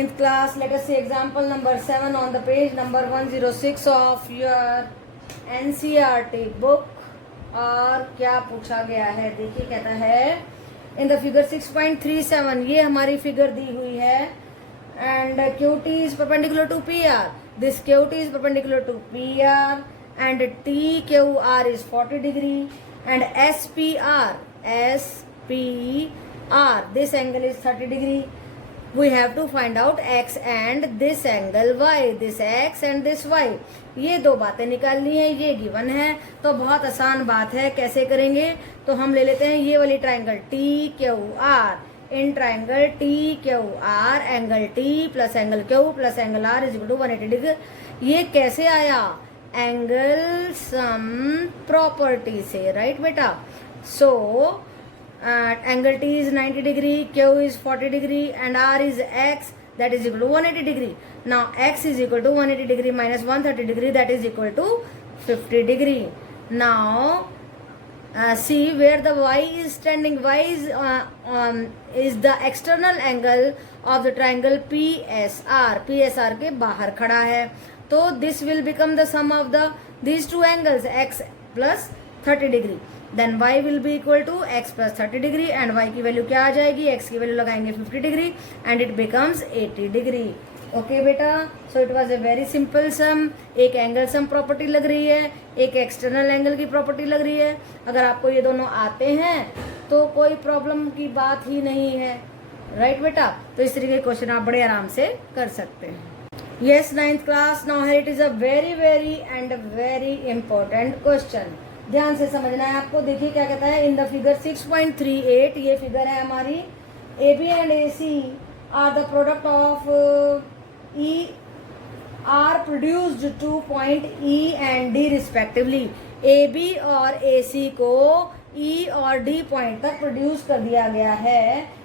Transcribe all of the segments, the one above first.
9th class. Let us see example number 7 on the page number 106 of your NCERT book. और क्या पूछा गया है देखिए, कहता है इन द फिगर 6.37 ये हमारी फिगर दी हुई है and QT is perpendicular to PR. This QT is perpendicular to PR and TQR is 40 degree and SPR this angle is 30 degree. We have to find out X and this angle Y, this X and this Y. ये दो बातें निकालनी है, ये given है तो बहुत आसान बात है। कैसे करेंगे तो हम ले लेते हैं ये वाली triangle TQR। In triangle TQR angle T plus angle Q plus angle R is equal to 180 degree. ये कैसे आया? एंगल सम प्रॉपर्टी से, राइट बेटा। So angle T is 90 degree, Q is 40 degree and R is X, that is equal to 180 degree. Now X is equal to 180 degree minus 130 degree, that is equal to 50 degree. Now see where the Y is standing. Y is the external angle of the triangle PSR. PSR के बाहर खड़ा है तो this will become the sum of these two angles, X plus 30 degree. Then y will be equal to x plus 30 degree and y की value क्या आ जाएगी? x की वैल्यू लगाएंगे 50 degree and it becomes 80 degree. Okay बेटा, so it was a very simple sum. एक angle sum property लग रही है, एक एक्सटर्नल एंगल की प्रॉपर्टी लग रही है। अगर आपको ये दोनों आते हैं तो कोई प्रॉब्लम की बात ही नहीं है, राइट बेटा। तो इस तरीके के क्वेश्चन आप बड़े आराम से कर सकते हैं। Yes 9th class, now here it is a very very and very important question. ध्यान से समझना है आपको। देखिए क्या कहता है इन द फिगर 6.38, ये फिगर है हमारी। AB and AC are the product of E are produced to point E and D respectively. AB और AC को E और D पॉइंट तक प्रोड्यूस कर दिया गया है।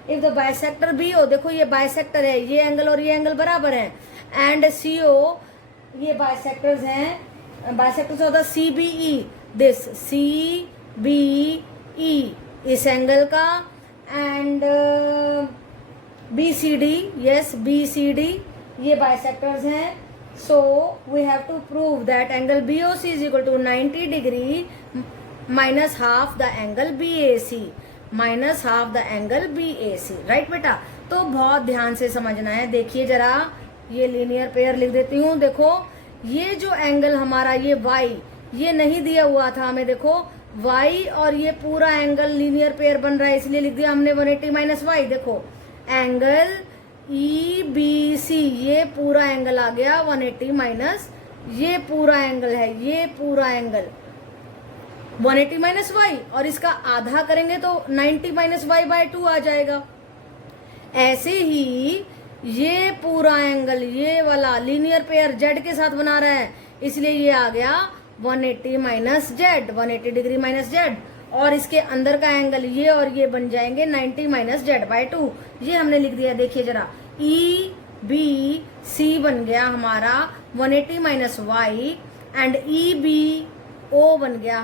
इफ द बाइसेक्टर BO, देखो ये बाइसेक्टर है, ये एंगल और ये एंगल बराबर है, एंड CO ये बाइसेक्टर्स हैं, bisectors of the CBE, this CBE इस एंगल का, एंड BCD, यस BCD ये बाइसेक्टर्स हैं। So we have to prove that angle BOC is equal to 90 degree minus half the angle BAC, minus half the angle BAC, right बेटा। तो बहुत ध्यान से समझना है। देखिए जरा, ये लीनियर पेयर लिख देती हूँ। देखो ये जो एंगल हमारा ये Y, ये नहीं दिया हुआ था हमें। देखो y और ये पूरा एंगल लीनियर पेयर बन रहा है, इसलिए लिख दिया हमने 180 माइनस वाई। देखो एंगल EBC ये पूरा एंगल आ गया 180 माइनस ये पूरा एंगल है, ये पूरा एंगल 180 माइनस वाई, और इसका आधा करेंगे तो 90 माइनस वाई बाय 2 आ जाएगा। ऐसे ही ये पूरा एंगल ये वाला लीनियर पेयर Z के साथ बना रहा है, इसलिए ये आ गया 180 minus Z, 180 degree minus Z, और इसके अंदर का एंगल ये और ये बन जाएंगे 90 माइनस जेड बाय 2। ये हमने लिख दिया। देखिए जरा, EBC बन गया हमारा 180 माइनस वाई एंड EBO बन गया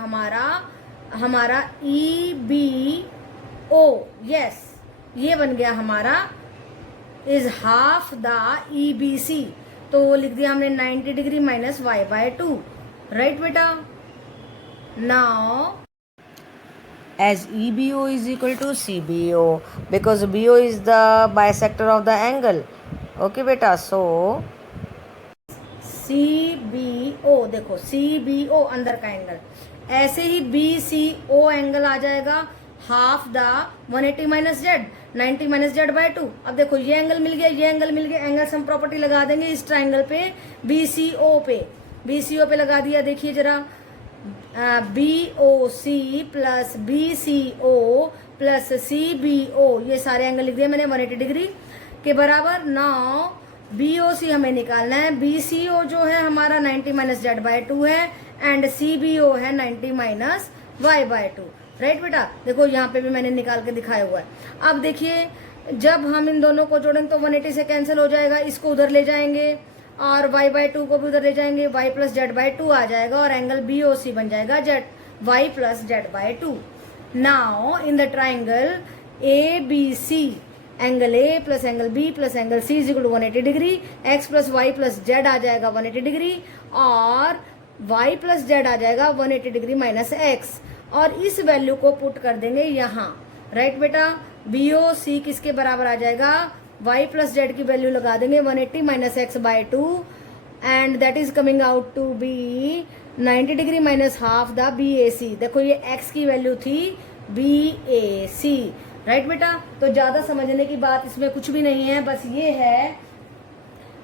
हमारा EBO, यस ये बन गया हमारा इज हाफ द EBC। तो वो लिख दिया हमने 90 degree minus y by 2, right beta। Now as EBO is equal to CBO because BO is the bisector of the angle, okay beta। so CBO, देखो CBO अंदर का एंगल, ऐसे ही BCO angle आ जाएगा half the 180 minus z, 90 minus z by 2। अब देखो ये angle मिल गया, ये एंगल मिल गया, एंगल सम प्रॉपर्टी लगा देंगे इस ट्राइंगल पे, BCO पे लगा दिया। देखिए जरा, BOC plus BCO plus CBO ये सारे एंगल लिख दिए मैंने 180 डिग्री के बराबर। नाउ BOC हमें निकालना है। BCO जो है हमारा 90 माइनस जेड बाय 2 है एंड CBO है 90 माइनस वाई बाय 2, राइट बेटा। देखो यहाँ पे भी मैंने निकाल के दिखाया हुआ है। अब देखिए जब हम इन दोनों को जोड़ेंगे तो 180 से कैंसिल हो जाएगा, इसको उधर ले जाएंगे और y बाय 2 को भी उधर ले जाएंगे, y प्लस जेड बाय 2 आ जाएगा और एंगल BOC बन जाएगा y plus z by 2। Now in the triangle ABC angle A plus angle B plus angle C is equal to 180 degree, x plus y plus z आ जाएगा 180 degree और y plus z आ जाएगा 180 degree minus x, और इस value को put कर देंगे यहाँ, राइट बेटा। बी ओ सी किसके बराबर आ जाएगा, y प्लस जेड की वैल्यू लगा देंगे 180 minus x by 2 and that is coming out to be 90 degree minus half the B A C. देखो ये x की वैल्यू थी बी ए सी, राइट बेटा। तो ज्यादा समझने की बात इसमें कुछ भी नहीं है, बस ये है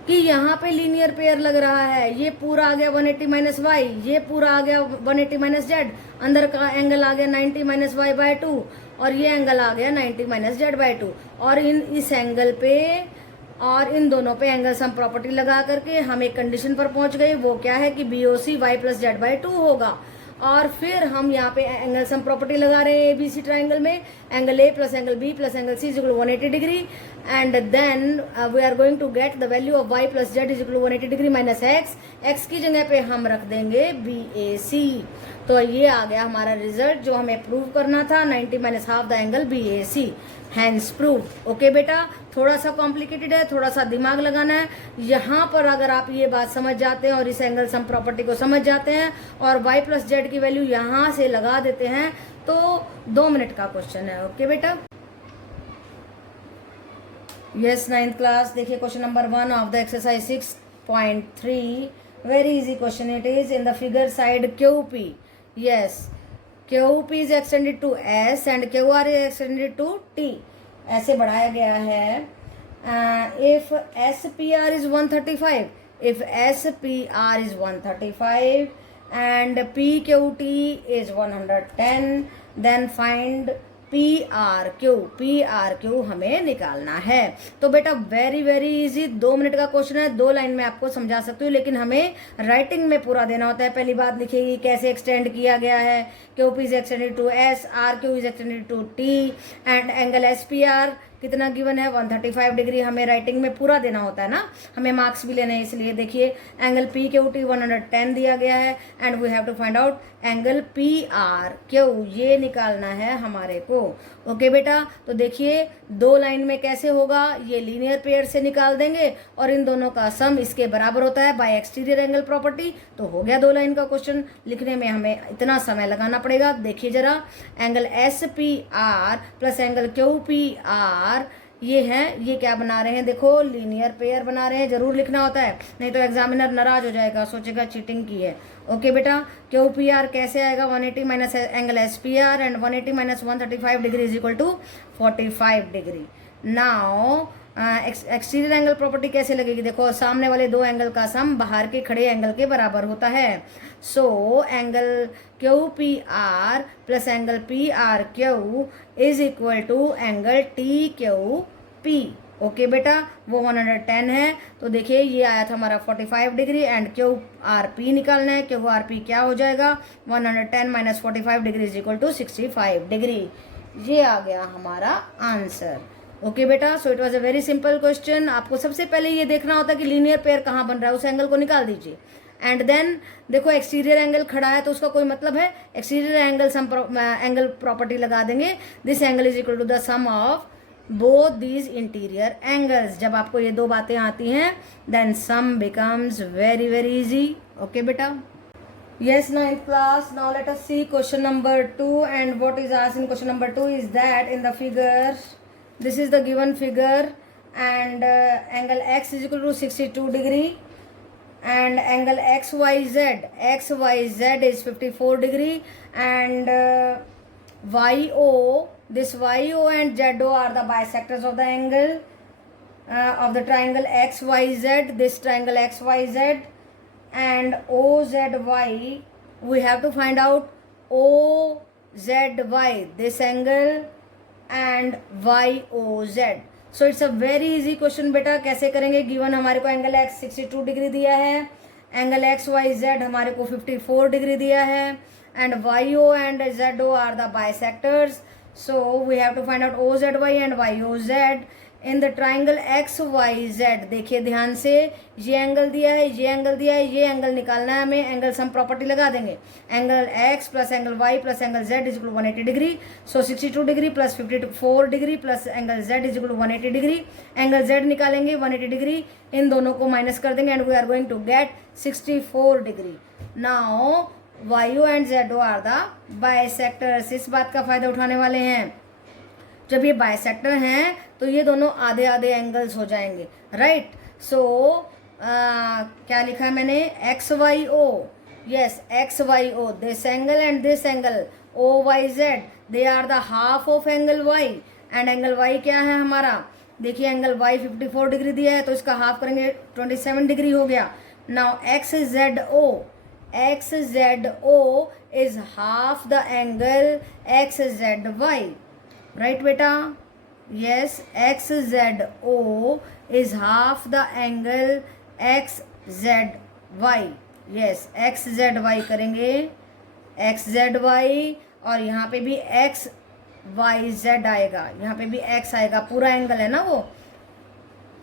कि यहाँ पे लीनियर पेयर लग रहा है, ये पूरा आ गया 180 माइनस वाई, ये पूरा आ गया 180 माइनस जेड, अंदर का एंगल आ गया 90 माइनस वाई बाय 2 और ये एंगल आ गया 90 माइनस जेड बाय 2, और इस एंगल पे और इन दोनों पे एंगल सम प्रॉपर्टी लगा करके हम एक कंडीशन पर पहुंच गए, वो क्या है कि B O C Y plus z by 2 होगा। और फिर हम यहाँ पे एंगल सम प्रॉपर्टी लगा रहे हैं एबीसी ट्राइंगल में, angle A plus angle B plus angle C is equal to 180 degree and then we are going to get the value of y plus z is equal to 180 degree minus x, x की जगह पे हम रख देंगे B A सी। तो ये आ गया हमारा रिजल्ट जो हमें प्रूव करना था, 90 minus half the angle B A C, hence prove. Okay बेटा, थोड़ा सा कॉम्प्लिकेटेड है, थोड़ा सा दिमाग लगाना है। यहाँ पर अगर आप ये बात समझ जाते हैं और इस एंगल सम प्रॉपर्टी को समझ जाते हैं और y प्लस जेड की वैल्यू यहाँ से लगा देते हैं तो 2 मिनट का क्वेश्चन है। ओके बेटा, यस 9th क्लास, देखिए question number 1 of the exercise 6.3, very easy question it is. In the figure side Q P, yes QP is extended to S and QR is extended to T, ऐसे बढ़ाया गया है। If SPR is 135, if SPR is 135 and PQT is 110, then find PRQ हमें निकालना है। तो बेटा very very easy, 2 minute का क्वेश्चन है, 2 लाइन में आपको समझा सकती हूँ, लेकिन हमें राइटिंग में पूरा देना होता है। पहली बात लिखेगी कैसे एक्सटेंड किया गया है, QP is extended to S, RQ is extended to T and angle SPR कितना गिवन है 135 डिग्री, हमें राइटिंग में पूरा देना होता है ना, हमें मार्क्स भी लेने हैं, इसलिए देखिए एंगल PQT 110 दिया गया है and we have to find out angle PRQ, ये निकालना है हमारे को। ओके बेटा, तो देखिए 2 लाइन में कैसे होगा, ये लीनियर पेयर से निकाल देंगे और इन दोनों का सम इसके बराबर होता है बाय एक्सटीरियर एंगल प्रॉपर्टी। तो हो गया 2 लाइन का क्वेश्चन, लिखने में हमें इतना समय लगाना पड़ेगा। देखिए जरा, angle SPR plus angle QPR ये है, ये क्या बना रहे हैं, देखो लीनियर पेयर बना रहे हैं, जरूर लिखना होता है, नहीं तो एग्जामिनर नाराज हो जाएगा, सोचेगा चीटिंग की है। ओके बेटा, QPR कैसे आएगा 180 minus angle SPR and 180 minus 135 degree is equal to 45 degree. Now exterior angle property कैसे लगेगी, देखो सामने वाले 2 एंगल का सम बाहर के खड़े एंगल के बराबर होता है। So angle QPR plus angle PRQ is equal to angle TQP। Okay बेटा, वो 110 है, तो देखिए ये आया था हमारा 45 डिग्री एंड QRP निकालना है। QRP क्या हो जाएगा 110 minus 45 degree is equal to 65 degree, ये आ गया हमारा आंसर। ओके बेटा, so it was a very simple question. आपको सबसे पहले ये देखना होता है कि लीनियर पेयर कहाँ बन रहा है, उस एंगल को निकाल दीजिए एंड देन देखो एक्सटीरियर एंगल खड़ा है तो उसका कोई मतलब है, exterior angle sum angle property लगा देंगे, this angle is equal to the sum of both these interior angles. जब आपको ये 2 बातें आती हैं then sum becomes very very easy. Okay बेटा, yes 9th class, now let us see question number 2 and what is asked in question number 2 is that in the figure, this is the given figure and angle x is equal to 62 degree and angle xyz is 54 degree and yo, this yo and zo are the bisectors of the angle of the triangle xyz, this triangle xyz and OZY, we have to find out OZY, this angle and YOZ. So it's a very easy question बेटा, कैसे करेंगे, given हमारे को angle x 62 degree दिया है, angle XYZ हमारे को 54 degree दिया है and YO and ZO are the bisectors. So we have to find out OZY and YOZ. In the triangle X Y Z, देखिए ध्यान से, ये एंगल दिया है, ये एंगल दिया है, ये एंगल निकालना है हमें, एंगल सम प्रॉपर्टी लगा देंगे, angle X plus angle Y plus angle Z is equal 180 degree, so 62 degree plus 54 degree plus angle Z is equal 180 degree, angle Z निकालेंगे 180 डिग्री, इन दोनों को माइनस कर देंगे and we are going to get 64 degree. Now Y and Z are the bisectors, इस बात का फायदा उठाने वाले हैं, जब ये बाइसेक्टर हैं तो ये दोनों आधे आधे एंगल्स हो जाएंगे, राइट। सो क्या लिखा है मैंने, X Y O, yes X Y O, this angle and this angle O Y Z, they are the half of angle Y, and angle Y क्या है हमारा, देखिए एंगल वाई 54 डिग्री दिया है तो इसका हाफ करेंगे 27 डिग्री हो गया। Now X Z O, X Z O is half the angle X Z Y, right बेटा, yes X Z O is half the angle X Z Y, yes X Z Y करेंगे, X Z Y, और यहाँ पे भी x Y Z आएगा, यहाँ पे भी एक्स आएगा, पूरा एंगल है ना वो,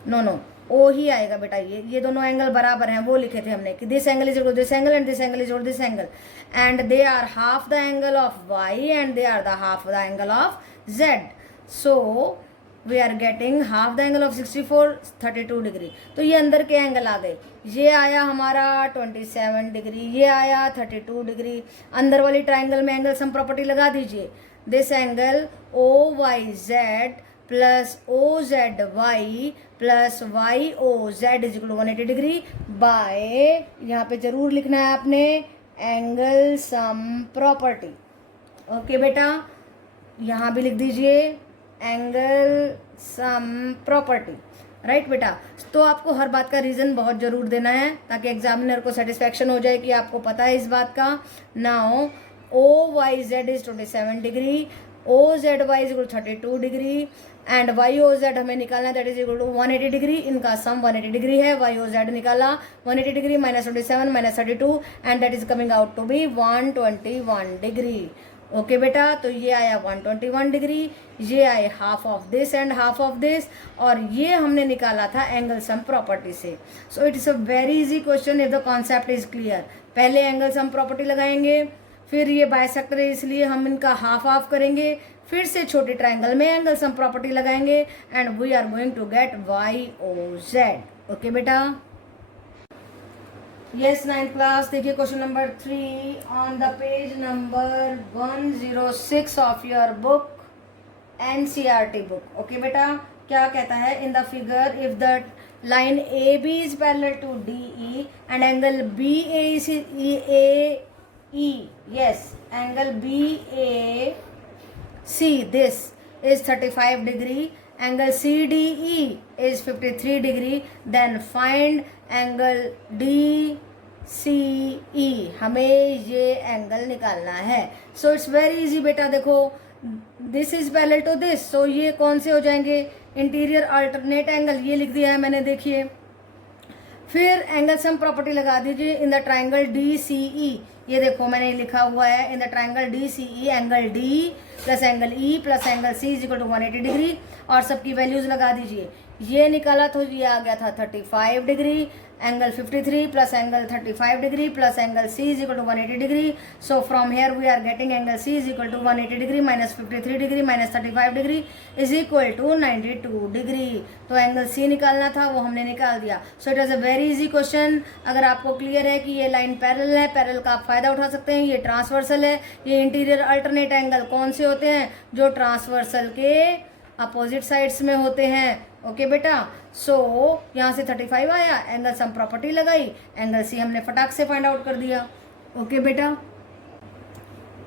नो ओ ही आएगा बेटा, ये दोनों एंगल बराबर हैं, वो लिखे थे हमने कि this angle is equal to this angle and this angle is equal to this angle, and they are half the angle of Y and they are the half the angle of Z, so we are getting half the angle of 64 32 degree. तो ये अंदर के angle आ गए, ये आया हमारा 27 degree, ये आया 32 डिग्री, अंदर वाली ट्राइंगल में एंगल सम प्रॉपर्टी लगा दीजिए, this angle O Y Z plus O Z Y plus Y O Z is equal to 180 degree by, यहाँ पे जरूर लिखना है आपने, एंगल सम प्रॉपर्टी, ओके बेटा, यहाँ भी लिख दीजिए एंगल सम प्रॉपर्टी, राइट बेटा। तो आपको हर बात का रीजन बहुत जरूर देना है ताकि एग्जामिनर को सेटिस्फेक्शन हो जाए कि आपको पता है इस बात का। Now O Y Z is 27 degree, O Z Y is equal 32 degree, and Y O Z हमें निकालना है, that is equal to 180 degree, इनका सम 180 डिग्री है, वाई ओ जेड निकाला 180 degree minus 27 minus 32 and that is coming out to be 121 degree, okay बेटा। तो ये आया 121 डिग्री, ये आए half of this and half of this, और ये हमने निकाला था एंगल सम प्रॉपर्टी से। सो it is a very easy question if the concept is clear. पहले एंगल सम प्रॉपर्टी लगाएंगे, फिर ये बाइसेक्टर है इसलिए हम इनका हाफ हाफ करेंगे, फिर से छोटे ट्राइंगल में एंगल सम प्रॉपर्टी लगाएंगे and we are going to get Y O Z, okay बेटा। Yes, 9th class, देखिए question number 3 on the page number 106 of your book NCERT book, okay बेटा। क्या कहता है, in the figure if the line A B is parallel to D E and angle B A E, yes angle B A C this is 35 degree, angle C D E is 53 degree, then find angle D C E, हमें ये angle निकालना है। So it's very easy बेटा, देखो this is parallel to this, so ये कौन से हो जाएंगे, इंटीरियर अल्टरनेट एंगल, ये लिख दिया है मैंने, देखिए। फिर एंगल सम प्रॉपर्टी लगा दीजिए in the triangle D C E, ये देखो मैंने लिखा हुआ है in the triangle D C E, angle D plus angle E plus angle C is equal to 180 degree, और सबकी वैल्यूज लगा दीजिए। ये निकाला तो ये आ गया था 35 degree, angle 53 plus angle 35 degree plus angle C is equal to 180 degree. So from here we are getting angle C is equal to 180 degree minus 53 degree minus 35 degree is equal to 92 degree. तो angle C निकालना था, वो हमने निकाल दिया। So it is a very easy question. अगर आपको clear है कि ये लाइन पैरेलल है, पैरेलल का आप फायदा उठा सकते हैं, ये ट्रांसवर्सल है, ये इंटीरियर अल्टरनेट एंगल कौन से होते हैं, जो ट्रांसवर्सल के अपोजिट साइड्स में होते हैं, ओके बेटा। सो यहाँ से 35 आया, एंगल सम प्रॉपर्टी लगाई, एंगल सी हमने फटाक से फाइंड आउट कर दिया, ओके बेटा।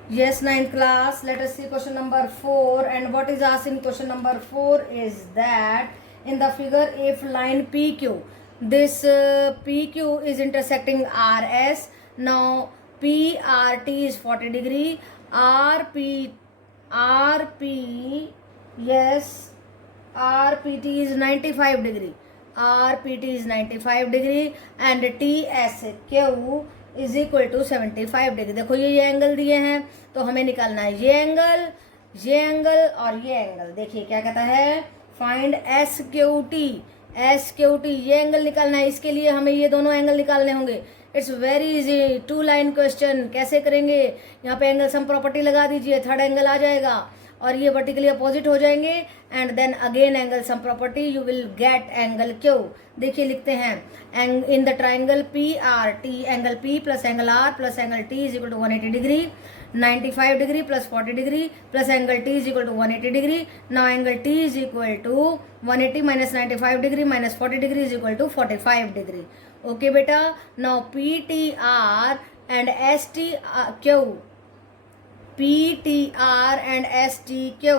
Yes, 9th class, let us see question number 4, and what is asked in question number 4 is that in the figure if line PQ, this PQ is intersecting RS, now PRT is 40 degree, RPT is 95 degree, RPT is 95 degree and TSQ is equal to 75 degree. देखो ये angle दिए हैं, तो हमें निकालना है ये angle और ये एंगल। देखिए क्या कहता है, find S Q T. S Q T ये एंगल निकालना है, इसके लिए हमें ये दोनों एंगल निकालने होंगे। It's very easy, 2 line question. कैसे करेंगे, यहाँ पे एंगल सम प्रॉपर्टी लगा दीजिए, थर्ड एंगल आ जाएगा और ये वर्टिकली अपोजिट हो जाएंगे and then again angle sum property, you will get angle Q. देखिए लिखते हैं in the triangle P R T, angle P plus angle R plus angle T is equal to 180 degree, 95 degree plus 40 degree plus angle T is equal to 180 degree. Now angle T is equal to 180 minus 95 degree minus 40 degree is equal to 45 degree. Okay बेटा, now P T R and S T Q, P T R and S T Q,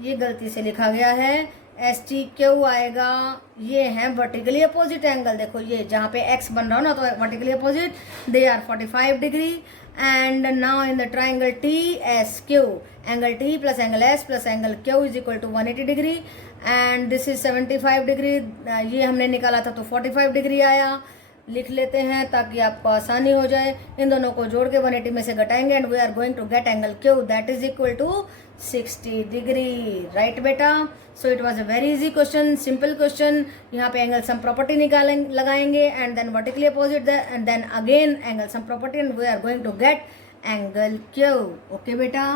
ये गलती से लिखा गया है, S T Q आएगा, ये है वर्टिकली अपोजिट एंगल। देखो ये जहाँ पे एक्स बन रहा हो ना, तो vertically opposite, they are 45 degree. And now in the triangle T S Q, angle T plus angle S plus angle Q is equal to 180 degree and this is 75 degree. ये हमने निकाला था तो 45 डिग्री आया। लिख लेते हैं ताकि आपको आसानी हो जाए। इन दोनों को जोड़ के 180 में से घटाएंगे and we are going to get angle Q that is equal to 60 degree. Right बेटा, so it was a very easy question, simple question. यहाँ पे एंगल सम प्रॉपर्टी लगाएंगे and then vertically opposite and then again angle sum property and we are going to get angle Q. Okay बेटा।